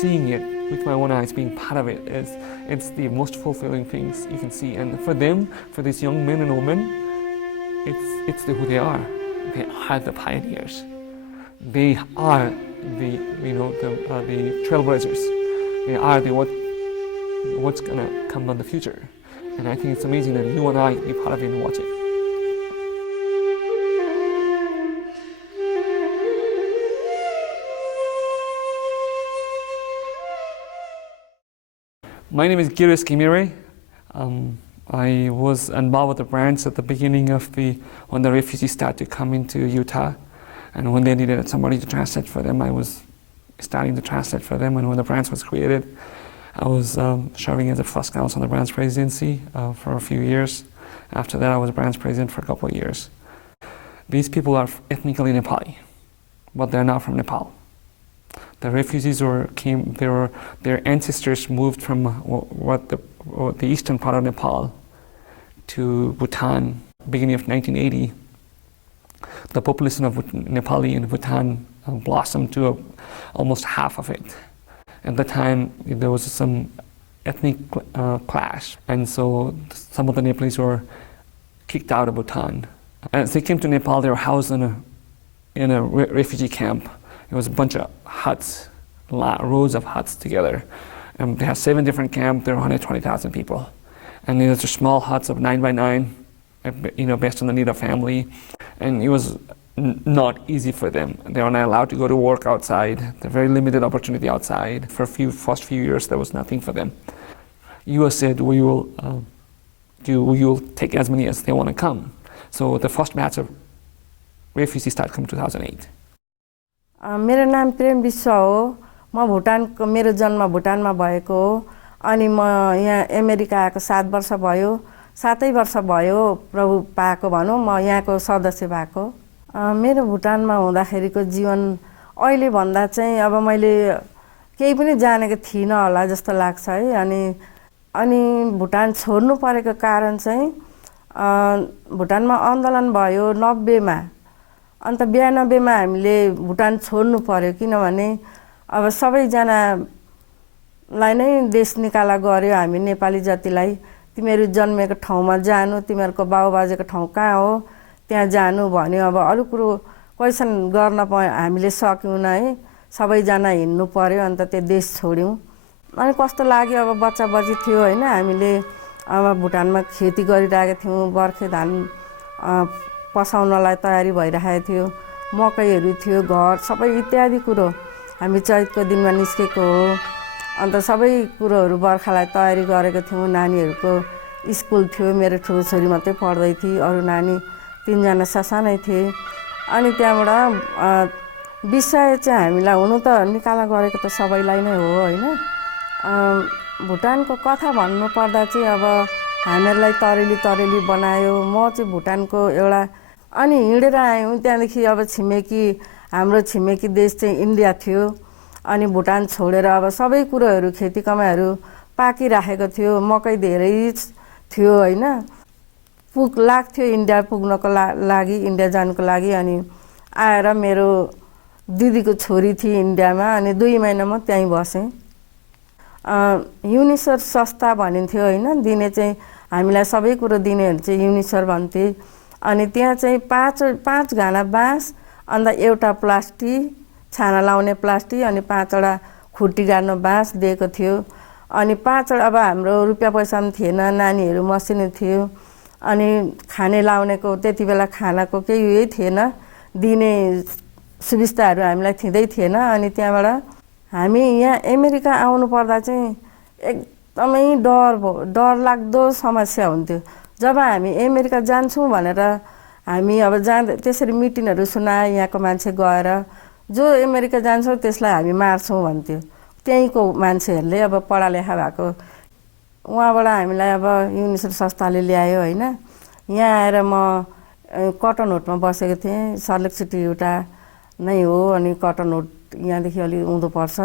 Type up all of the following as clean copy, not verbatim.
seeing it with my own eyes, being part of it, it's the most fulfilling things you can see. And for them, for these young men and women, it's who they are. They are the pioneers. They are the trailblazers. They are what's gonna come on the future. And I think it's amazing that you and I be part of it and watch it. My name is Girish Kimire. I was involved with the branch at the beginning of when the refugees started to come into Utah. And when they needed somebody to translate for them, I was starting to translate for them. And when the branch was created, I was serving as the first counsel on the branch presidency for a few years. After that, I was branch president for a couple of years. These people are ethnically Nepali, but they're not from Nepal. The refugees their ancestors moved from the eastern part of Nepal to Bhutan, beginning of 1980. The population of Nepali in Bhutan blossomed to almost half of it. At the time, there was some ethnic clash, and so some of the Nepalese were kicked out of Bhutan. As they came to Nepal, they were housed in a refugee camp. It was a bunch of huts, rows of huts together. They had 7 different camps. There were 120,000 people. And these are small huts of 9 by 9, based on the need of family. And it was not easy for them. They were not allowed to go to work outside. They very limited opportunity outside. For first few years, there was nothing for them. U.S. said, we will take as many as they want to come. So the first batch of refugees started coming in 2008. मेरो नाम प्रेम विश्व हो। म भुटानको मेरो जन्म भुटानमा भएको हो अनि म यहाँ अमेरिका आएको 7 वर्ष भयो। 7 वर्ष भयो प्रभु पाएको भनौँ म यहाँको सदस्य भएको। मेरो भुटानमा हुँदाखेरिको जीवन अहिले भन्दा चाहिँ अब मैले केही पनि जानेको थिइनँ होला जस्तो लाग्छ है। अनि भुटान छोड्नु परेको कारण चाहिँ भुटानमा आन्दोलन भयो 90 मा। अन्त 92 मा हामीले भुटान छोड्नु पर्यो किनभने अब सबैजनालाई नै देश निकाला गर्यो हामी नेपाली जातिलाई। तिमीहरू जन्मेको ठाउँमा जानु, तिमीहरूको बाबुबाजेको ठाउँ कहाँ हो त्यहाँ जानु भन्यो। अब अरु कुरो क्वेसन गर्न हामीले सक्यौँ है। सबैजना हिँड्नु पर्यो अन्त त्यो देश छोड्यौँ। अनि कस्तो लाग्यो अब बच्चा बच्ची थियो हैन। हामीले अब भुटानमा खेती गरिरहेका थियौँ। बर्खे धान पसाउनलाई तयारी भइरहेको थियो। मकैहरू थियो, घर सबै इत्यादि कुरो हामी चैतको दिनमा निस्केको हो। अन्त सबै कुरोहरू बर्खालाई तयारी गरेको थियौँ। नानीहरूको स्कुल थियो। मेरो ठुलो छोरी मात्रै पढ्दै थिए, अरु नानी 3 जना सासानै थिए। अनि त्यहाँबाट विषय चाहिँ हामीलाई हुनु त निकाला गरेको त सबैलाई नै हो हैन। भुटानको कथा भन्नु पर्दा चाहिँ अब हामीलाई तरेली बनायो। म चाहिँ भुटानको एउटा अनि हिँडेर आयौँ। त्यहाँदेखि अब हाम्रो छिमेकी देश चाहिँ इन्डिया थियो। अनि भुटान छोडेर अब सबै कुरोहरू खेती कमाइहरू पाकिराखेको थियो। मकै धेरै थियो हैन। लाग्थ्यो इन्डिया पुग्नको लागि, इन्डिया जानको लागि। अनि आएर मेरो दिदीको छोरी थिए इन्डियामा। अनि 2 महिना म त्यहीँ बसेँ। युनिसर संस्था भनिन्थ्यो हैन। दिने चाहिँ हामीलाई सबै कुरो दिनेहरू चाहिँ युनिसर भन्थे। अनि त्यहाँ चाहिँ 5 घाना बाँस अन्त एउटा प्लास्टिक छाना लाउने प्लास्टिक अनि 5 वटा खुट्टी गाड्ने बाँस दिएको थियो। अनि 5 वटा अब हाम्रो रुपैयाँ पैसा पनि थिएन, नानीहरू मसिनो थियो। अनि खाने लाउनेको त्यति बेला खानाको केही उयै थिएन, दिने सुविस्ताहरू हामीलाई थिँदै थिएन। अनि त्यहाँबाट हामी यहाँ अमेरिका आउनु पर्दा चाहिँ एकदमै डर लाग्दो समस्या हुन्थ्यो। जब हामी अमेरिका जान्छौँ भनेर हामी अब त्यसरी मिटिङहरू सुनाए यहाँको मान्छे गएर जो अमेरिका जान्छौँ त्यसलाई हामी मार्छौँ भन्थ्यो त्यहीँको मान्छेहरूले। अब पढालेखा भएको उहाँबाट हामीलाई अब युनिसेफ संस्थाले ल्यायो हैन। यहाँ आएर म कटनहुडमा बसेको थिएँ। सल्ट सिटी एउटा नै हो। अनि कटनहुड यहाँदेखि अलि उँधो पर्छ।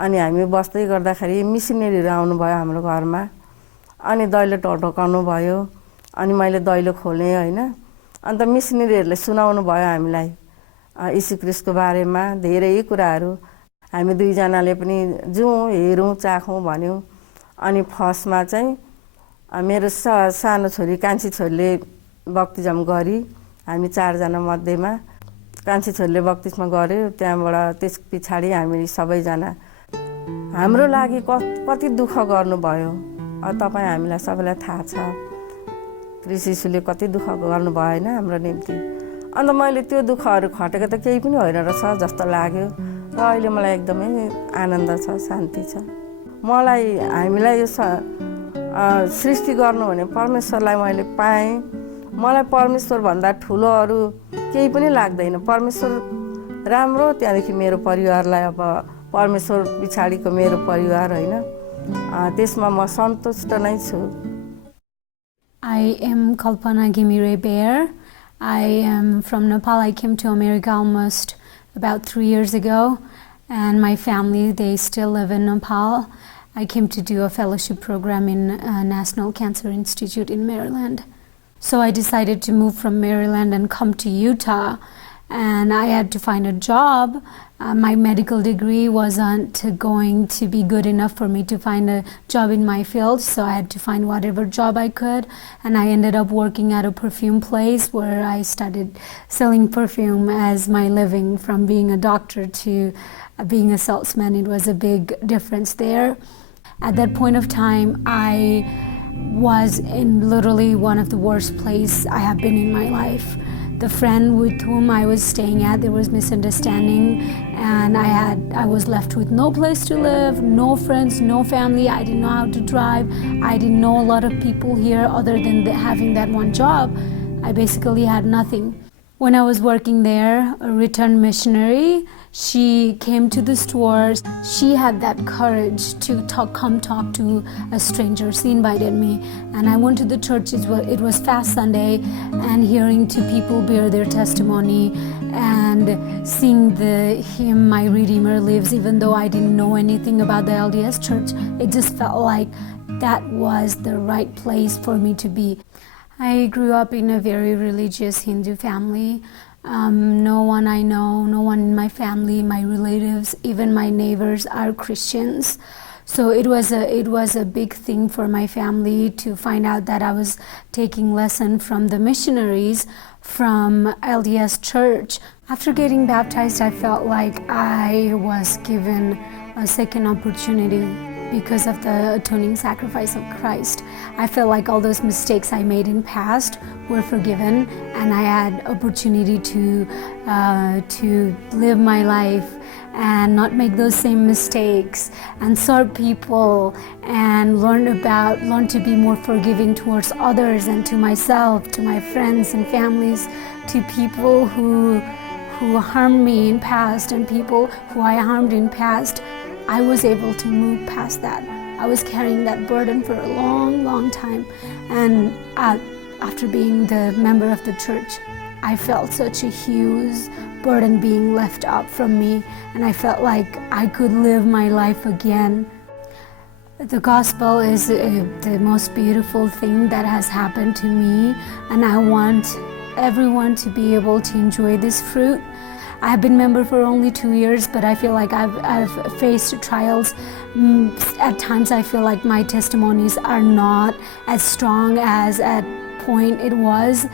अनि हामी बस्दै गर्दाखेरि मिसनरीहरू आउनुभयो हाम्रो घरमा। अनि दैलो ढोकाउनु भयो। अनि मैले दैलो खोलेँ हैन। अन्त मिसनरीहरूले सुनाउनु भयो हामीलाई यीशु ख्रीष्टको बारेमा धेरै कुराहरू। हामी दुईजनाले पनि जाउँ हेरौँ चाखौँ भन्यौँ। अनि फर्स्टमा चाहिँ मेरो सानो छोरी कान्छी छोरीले बक्तिजम गरी हामी 4 जना मध्येमा कान्छी छोरीले बक्तिस्मा गर्यो। त्यहाँबाट त्यस पछाडि हामी सबैजना हाम्रो लागि कति दुःख गर्नुभयो तपाईँ हामीलाई सबैलाई थाहा छ। क्रिस यीशुले कति दुःख गर्नु भएन हाम्रो निम्ति। अन्त मैले त्यो दुःखहरू खटेको त केही पनि होइन रहेछ जस्तो लाग्यो र अहिले मलाई एकदमै आनन्द छ, शान्ति छ। मलाई हामीलाई यो सृष्टि गर्नु भने परमेश्वरलाई मैले पाएँ। मलाई परमेश्वरभन्दा ठुलो अरू केही पनि लाग्दैन। परमेश्वर राम्रो, त्यहाँदेखि मेरो परिवारलाई अब परमेश्वर पछाडिको मेरो परिवार होइन, त्यसमा म सन्तुष्ट नै छु। I am Kalpana Gimire Bear. I am from Nepal. I came to America almost about 3 years ago, and my family, they still live in Nepal. I came to do a fellowship program in National Cancer Institute in Maryland. So I decided to move from Maryland and come to Utah, and I had to find a job. My medical degree wasn't going to be good enough for me to find a job in my field, so I had to find whatever job I could, and I ended up working at a perfume place where I started selling perfume as my living. From being a doctor to being a salesman, it was a big difference there. At that point of time, I was in literally one of the worst places I have been in my life. The friend with whom I was staying at, there was misunderstanding, and I was left with no place to live, no friends, no family. I didn't know how to drive. I didn't know a lot of people here other than having that one job. I basically had nothing. When I was working there, a returned missionary, she came to the stores. She had that courage to come talk to a stranger. She invited me, and I went to the church. It was Fast Sunday, and hearing two people bear their testimony and seeing the hymn, My Redeemer Lives, even though I didn't know anything about the LDS church, it just felt like that was the right place for me to be. I grew up in a very religious Hindu family. No one I know, no one in my family, my relatives, even my neighbors are Christians. So it was a big thing for my family to find out that I was taking lesson from the missionaries from LDS Church. After getting baptized, I felt like I was given a second opportunity because of the atoning sacrifice of Christ. I felt like all those mistakes I made in past were forgiven, and I had opportunity to live my life and not make those same mistakes and serve people and learn to be more forgiving towards others and to myself, to my friends and families, to people who harmed me in past and people who I harmed in past. I was able to move past that. I was carrying that burden for a long, long time. And after being the member of the church, I felt such a huge burden being left up from me, and I felt like I could live my life again. The gospel is the most beautiful thing that has happened to me, and I want everyone to be able to enjoy this fruit. I've been member for only 2 years, but I feel like I've faced trials. At times I feel like my testimonies are not as strong as at point it was,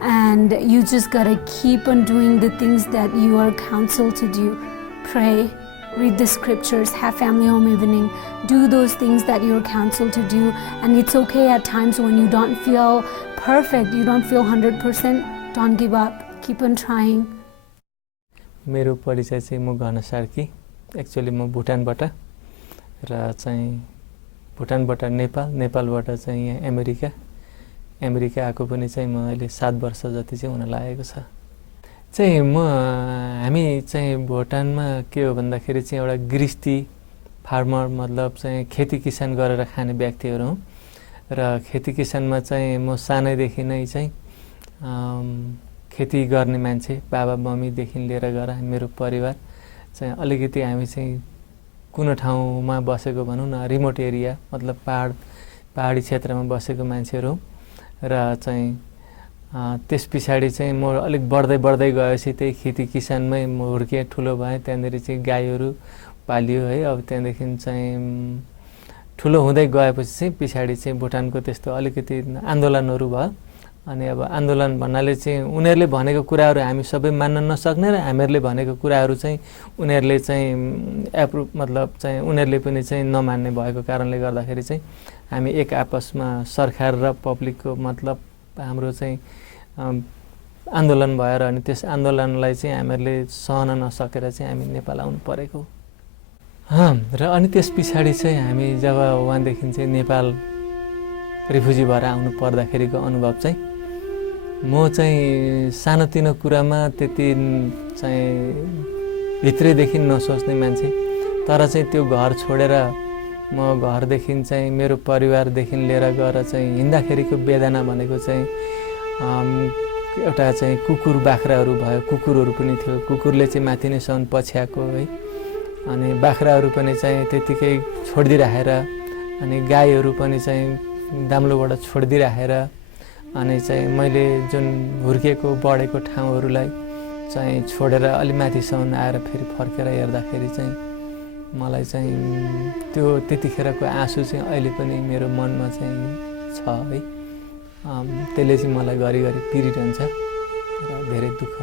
and you just gotta keep on doing the things that you are counseled to do. Pray, read the scriptures, have family home evening, do those things that you're counseled to do. And it's okay at times when you don't feel perfect, you don't feel 100%, don't give up, keep on trying. मेरो परिचय चाहिँ म घन Sarki, actually म भुटानबाट र चाहिँ भुटानबाट नेपालबाट चाहिँ यहाँ अमेरिका आएको पनि चाहिँ म अहिले 7 वर्ष जति चाहिँ हुन लागेको छ। चाहिँ हामी चाहिँ भुटानमा के हो भन्दाखेरि चाहिँ एउटा गृहस्थी फार्मर, मतलब चाहिँ खेती किसान गरेर खाने व्यक्तिहरु हौं र खेती किसानमा चाहिँ म सानैदेखि नै चाहिँ खेती गर्ने मान्छे, बाबा मम्मी देखि लिएर गएर मेरो परिवार चाहिँ अलिकति हामी चाहिँ कुन ठाउँमा बसेको भनौं न, रिमोट एरिया, मतलब पहाडी क्षेत्रमा बसेको मान्छेहरु र चाहिँ त्यसपछि चाहिँ म अलिक बढ्दै गएपछि त्यही खेती किसानमै म हुर्के, ठुलो भए। त्यहाँनेरि चाहिँ गाईहरु पालियो है। अब त्यहाँदेखि चाहिँ ठुलो हुँदै गएपछि चाहिँ पछाडि चाहिँ भुटानको त्यस्तो अलिकति आन्दोलनहरू भयो। अनि अब आन्दोलन भन्नाले चाहिँ उनीहरूले भनेको कुराहरू हामी सबै मान्न नसक्ने र हामीहरूले भनेको कुराहरू चाहिँ उनीहरूले चाहिँ एप्रुभ मतलब चाहिँ उनीहरूले पनि चाहिँ नमान्ने भएको कारणले गर्दाखेरि चाहिँ हामी एक आपसमा सरकार र पब्लिकको मतलब हाम्रो चाहिँ आन्दोलन भएर अनि त्यस आन्दोलनलाई चाहिँ हामीहरूले सहन नसकेर चाहिँ हामी नेपाल आउनु परेको र अनि त्यस पछाडि चाहिँ हामी जब वहाँदेखि चाहिँ नेपाल रिफ्युजी भएर आउनु पर्दाखेरिको अनुभव चाहिँ म चाहिँ सानोतिनो कुरामा त्यति चाहिँ भित्रैदेखि नसोच्ने मान्छे, तर चाहिँ त्यो घर छोडेर म घरदेखि चाहिँ मेरो परिवारदेखि लिएर गएर चाहिँ हिँड्दाखेरिको वेदना भनेको चाहिँ एउटा चाहिँ कुकुर बाख्राहरू भयो, कुकुरहरू पनि थियो, कुकुरले चाहिँ माथि नैसम्म पछ्याएको है। अनि बाख्राहरू पनि चाहिँ त्यतिकै छोडिदिराखेर अनि गाईहरू पनि चाहिँ दाम्लोबाट छोडिदिराखेर अनि चाहिँ मैले जुन हुर्केको बढेको ठाउँहरूलाई चाहिँ छोडेर अलि माथिसम्म आएर फेरि फर्केर हेर्दाखेरि चाहिँ मलाई चाहिँ त्यो त्यतिखेरको आँसु चाहिँ अहिले पनि मेरो मनमा चाहिँ छ है। त्यसले चाहिँ मलाई घरिघरि पिरिरहन्छ र धेरै दुःख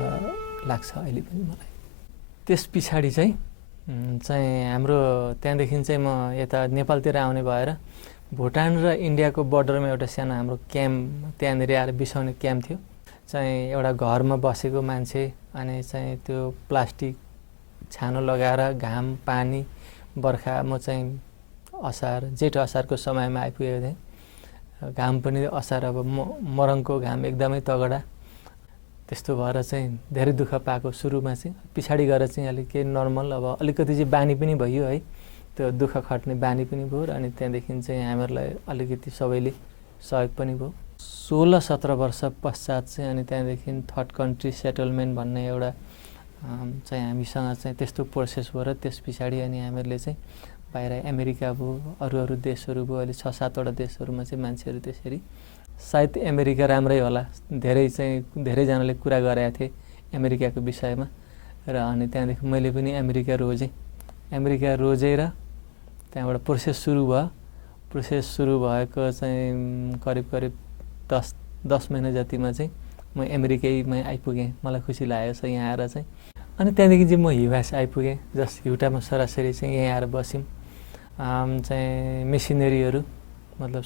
लाग्छ अहिले पनि मलाई। त्यस पछाडि चाहिँ हाम्रो त्यहाँदेखि चाहिँ म यता नेपालतिर आउने भएर भुटान र इन्डियाको बर्डरमा एउटा सानो हाम्रो क्याम्प त्यहाँनिर आएर बिसाउने क्याम्प थियो। चाहिँ एउटा घरमा बसेको मान्छे अनि चाहिँ त्यो प्लास्टिक छानो लगाएर घाम पानी बर्खा म चाहिँ जेठ असारको समयमा आइपुगेको थिएँ। घाम पनि असार अब मरङको घाम एकदमै तगडा, त्यस्तो भएर चाहिँ धेरै दुःख पाएको सुरुमा चाहिँ। पछाडि गएर चाहिँ अलिक केही नर्मल अब अलिकति चाहिँ बानी पनि भयो है, त्यो दुःख खट्ने बानी पनि भयो र अनि त्यहाँदेखि चाहिँ हामीहरूलाई अलिकति सबैले सहयोग पनि भयो। 16-17 वर्ष पश्चात चाहिँ अनि त्यहाँदेखि थर्ड कन्ट्री सेटलमेन्ट भन्ने एउटा चाहिँ हामीसँग चाहिँ त्यस्तो प्रोसेस भयो र त्यस पछाडि अनि हामीहरूले चाहिँ बाहिर अमेरिका भयो, अरू देशहरू भयो, अहिले 6-7वटा देशहरूमा चाहिँ मान्छेहरू त्यसरी। सायद अमेरिका राम्रै होला, धेरैजनाले कुरा गरेका थिए अमेरिकाको विषयमा र अनि त्यहाँदेखि मैले पनि अमेरिका रोजेँ। अमेरिका रोजेर त्यहाँबाट प्रोसेस सुरु भयो। प्रोसेस सुरु भएको चाहिँ करिब 10 महिना जतिमा चाहिँ म अमेरिकैमै आइपुगेँ। मलाई खुसी लागेको छ यहाँ आएर चाहिँ। अनि त्यहाँदेखि चाहिँ म युएस आइपुगेँ। जस्ट युटामा सरासरी चाहिँ यहीँ आएर बस्यौँ। चाहिँ मिसनरीहरू मतलब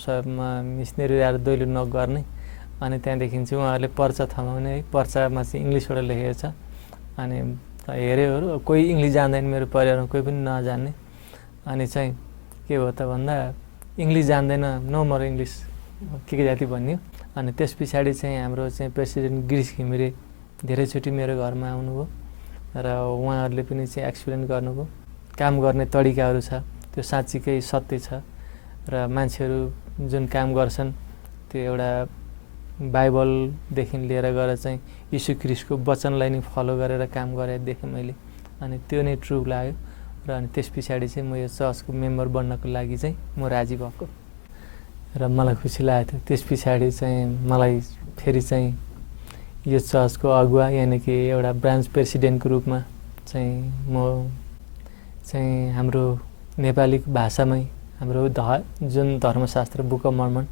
मिसनरी आएर दैलो नगर्ने अनि त्यहाँदेखि चाहिँ उहाँहरूले पर्चा थमाउने है। पर्चामा चाहिँ इङ्ग्लिसबाट लेखेको छ अनि हेऱ्योहरू कोही इङ्ग्लिस जान्दैन, मेरो परिवारमा कोही पनि नजान्ने। अनि चाहिँ के हो त भन्दा इङ्ग्लिस जान्दैन, नो मोर इङ्ग्लिस के जाति भन्यो। अनि त्यस पछाडि चाहिँ हाम्रो चाहिँ प्रेसिडेन्ट गिरिश घिमिरे धेरैचोटि मेरो घरमा आउनुभयो र उहाँहरूले पनि चाहिँ एक्सप्लेन गर्नुभयो काम गर्ने तरिकाहरू छ, त्यो साँच्चीकै सत्य छ र मान्छेहरू जुन काम गर्छन् त्यो एउटा बाइबलदेखि लिएर गएर चाहिँ यीशु ख्रीष्टको वचनलाई नै फलो गरेर काम गरेर देखेँ मैले। अनि त्यो नै ट्रु लाग्यो र अनि त्यस पछाडि चाहिँ म यो चर्चको मेम्बर बन्नको लागि चाहिँ म राजी भएको र मलाई खुसी लागेको थियो। त्यस पछाडि चाहिँ मलाई फेरि चाहिँ यो चर्चको अगुवा यानि कि एउटा ब्रान्च प्रेसिडेन्टको रूपमा चाहिँ म चाहिँ हाम्रो नेपाली भाषामै हाम्रो जुन धर्मशास्त्र बुक अफ मर्मन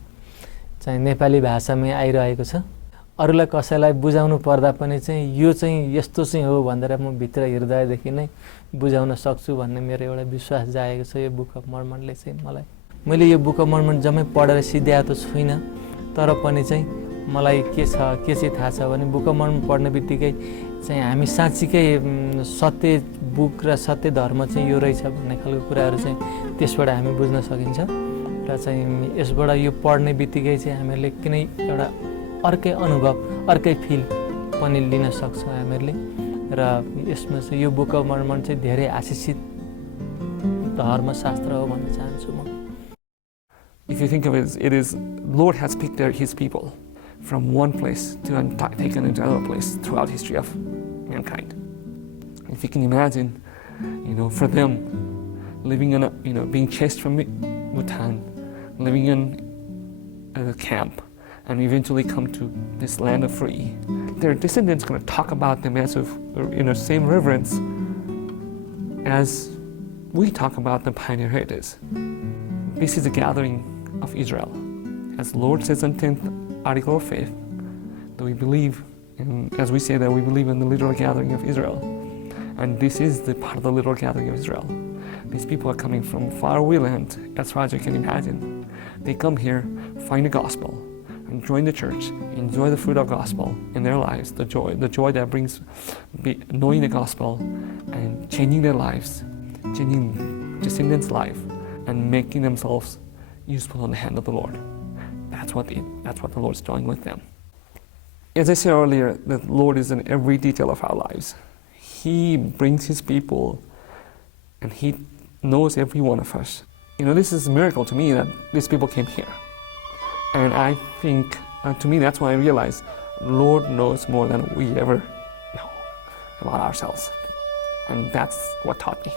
चाहिँ नेपाली भाषामै आइरहेको छ। अरूलाई कसैलाई बुझाउनु पर्दा पनि चाहिँ यो चाहिँ यस्तो चाहिँ हो भनेर म भित्र हृदयदेखि नै बुझाउन सक्छु भन्ने मेरो एउटा विश्वास जागेको छ यो बुक अफ मर्मनले चाहिँ मलाई। मैले यो बुक अफ मर्मन जम्मै पढेर सिद्ध्याएको त छुइनँ, तर पनि चाहिँ मलाई के चाहिँ थाहा छ भने बुक अफ मर्मन पढ्ने बित्तिकै चाहिँ हामी साँच्चीकै सत्य बुक र सत्य धर्म चाहिँ यो रहेछ भन्ने खालको कुराहरू चाहिँ त्यसबाट हामी बुझ्न सकिन्छ र चाहिँ यसबाट यो पढ्ने बित्तिकै चाहिँ हामीहरूले कुनै एउटा अर्कै अनुभव अर्कै फिल पनि लिन सक्छौँ हामीहरूले र यसमा चाहिँ यो बुक अफ मर्मन चाहिँ धेरै आशिषित धर्मशास्त्र हो भन्न चाहन्छु म। If you think of it, it is Lord has picked his people from one place to taken into another place throughout history of mankind. If you can imagine, for them living in being chased from Bhutan, living in a camp, and eventually come to this land of free, their descendants going to talk about them as of same reverence as we talk about the pioneer heritage. This is a gathering of Israel. As the Lord says in 10th article of faith, that we believe, and as we say that we believe in the literal gathering of Israel. And this is the part of the literal gathering of Israel. These people are coming from faraway land, as far as you can imagine. They come here, find the gospel, and join the church, enjoy the fruit of gospel in their lives, the joy that brings knowing the gospel and changing their lives, changing descendants' life, and making themselves useful in the hand of the Lord. That's what the Lord's doing with them. As I said earlier, the Lord is in every detail of our lives. He brings His people, and He knows every one of us. This is a miracle to me that these people came here. And I think, to me, that's why I realize the Lord knows more than we ever know about ourselves. And that's what taught me.